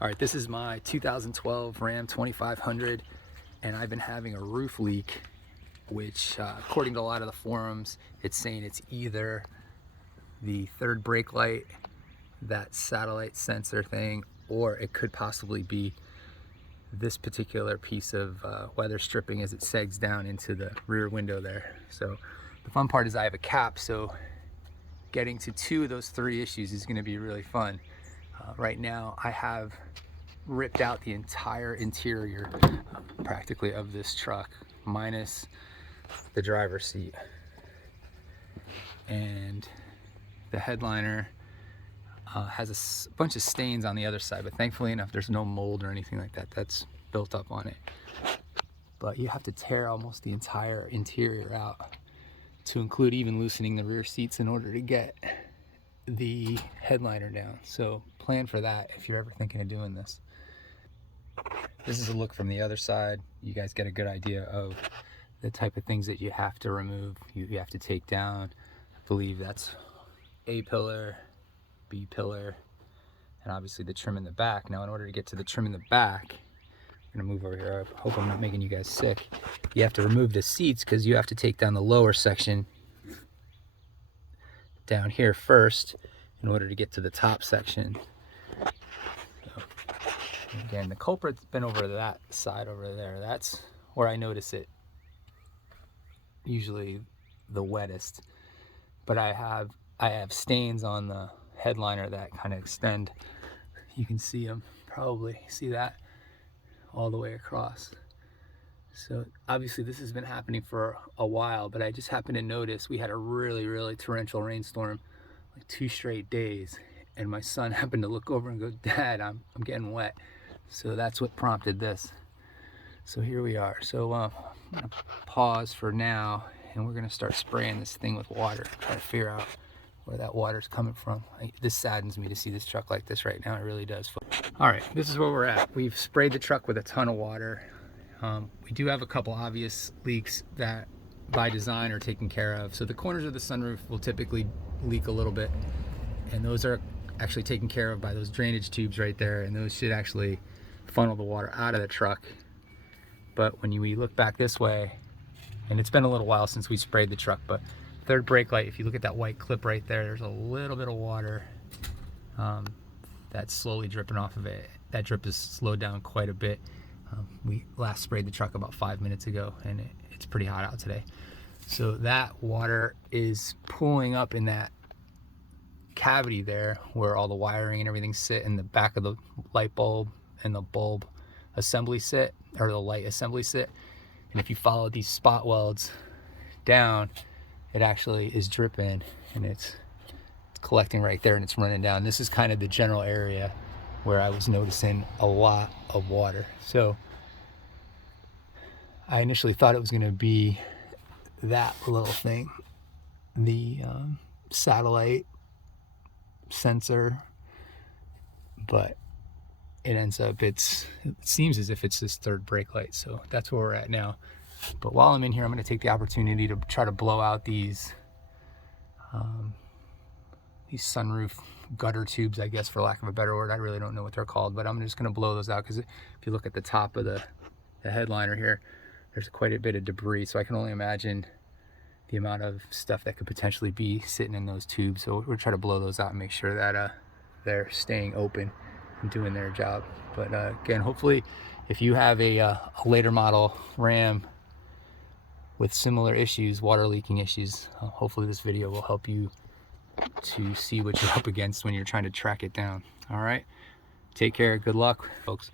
All right, this is my 2012 Ram 2500, and I've been having a roof leak, which according to a lot of the forums, it's saying it's either the third brake light, that satellite sensor thing, or it could possibly be this particular piece of weather stripping as it segs down into the rear window there. So the fun part is I have a cap, so getting to two of those three issues is going to be really fun. Right now I have ripped out the entire interior practically of this truck minus the driver's seat, and the headliner has a bunch of stains on the other side, but thankfully enough there's no mold or anything like that that's built up on it. But you have to tear almost the entire interior out, to include even loosening the rear seats in order to get the headliner down. So plan for that if you're ever thinking of doing this. This is a look from the other side. You guys get a good idea of the type of things that you have to remove, you have to take down. I believe that's A pillar, B pillar, and obviously the trim in the back. Now in order to get to the trim in the back, I'm gonna move over here, I hope I'm not making you guys sick. You have to remove the seats because you have to take down the lower section down here first in order to get to the top section. So, again, the culprit's been over that side over there. That's where I notice it usually the wettest. But I have stains on the headliner that kind of extend. You can see them, probably see that all the way across. So obviously this has been happening for a while, but I just happened to notice we had a really torrential rainstorm, like 2 straight days, and my son happened to look over and go, "Dad, I'm getting wet." So that's what prompted this. So here we are. So I'm gonna pause for now, and we're gonna start spraying this thing with water, try to figure out where that water's coming from. This saddens me to see this truck like this right now. It really does. All right, this is where we're at. We've sprayed the truck with a ton of water. We do have a couple obvious leaks that by design are taken care of. So the corners of the sunroof will typically leak a little bit, and those are actually taken care of by those drainage tubes right there, and those should actually funnel the water out of the truck. But when we look back this way, and it's been a little while since we sprayed the truck, but third brake light, if you look at that white clip right there, there's a little bit of water that's slowly dripping off of it. That drip is slowed down quite a bit. We last sprayed the truck about 5 minutes ago, and it's pretty hot out today. So that water is pooling up in that cavity there where all the wiring and everything sit in the back of the light bulb and the bulb assembly sit, or the light assembly sit. And if you follow these spot welds down, it actually is dripping, and it's collecting right there, and it's running down. This is kind of the general area where I was noticing a lot of water. So I initially thought it was going to be that little thing, the satellite sensor, but it ends up, it seems as if it's this third brake light. So that's where we're at now. But while I'm in here, I'm going to take the opportunity to try to blow out these sunroof gutter tubes, I guess, for lack of a better word. I really don't know what they're called, but I'm just going to blow those out, because if you look at the top of the headliner here, there's quite a bit of debris. So I can only imagine the amount of stuff that could potentially be sitting in those tubes. So we'll try to blow those out and make sure that they're staying open and doing their job. But again, hopefully if you have a later model Ram with similar issues, water leaking issues, hopefully this video will help you to see what you're up against when you're trying to track it down. All right, take care, good luck, folks.